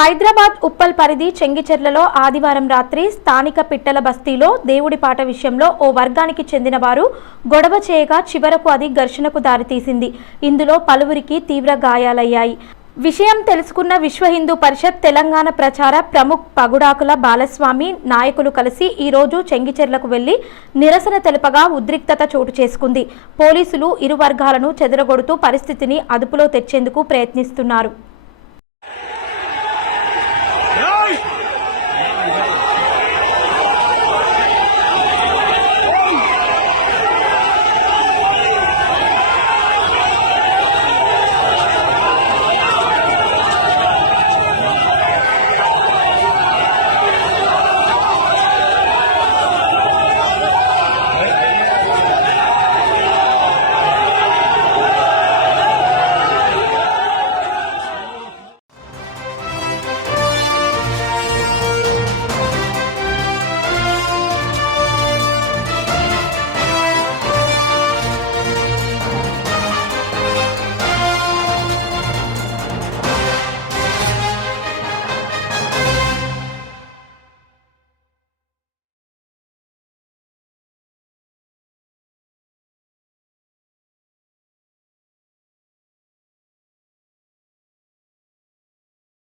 హైదరాబాద్ ఉప్పల్ పరిధి చెంగిచెర్లలో ఆదివారం రాత్రి స్థానిక పిట్టల బస్తీలో దేవుడిపాట విషయంలో ఓ వర్గానికి చెందిన వారు గొడవ చేయగా చివరకు అది ఘర్షణకు దారితీసింది. ఇందులో పలువురికి తీవ్ర గాయాలయ్యాయి. విషయం తెలుసుకున్న విశ్వ హిందూ పరిషత్ తెలంగాణ ప్రచార ప్రముఖ్ పగుడాకుల బాలస్వామి నాయకులు కలిసి ఈరోజు చెంగిచెర్లకు వెళ్లి నిరసన తెలుపగా ఉద్రిక్తత చోటు చేసుకుంది. పోలీసులు ఇరు వర్గాలను చెదరగొడుతూ పరిస్థితిని అదుపులో తెచ్చేందుకు ప్రయత్నిస్తున్నారు.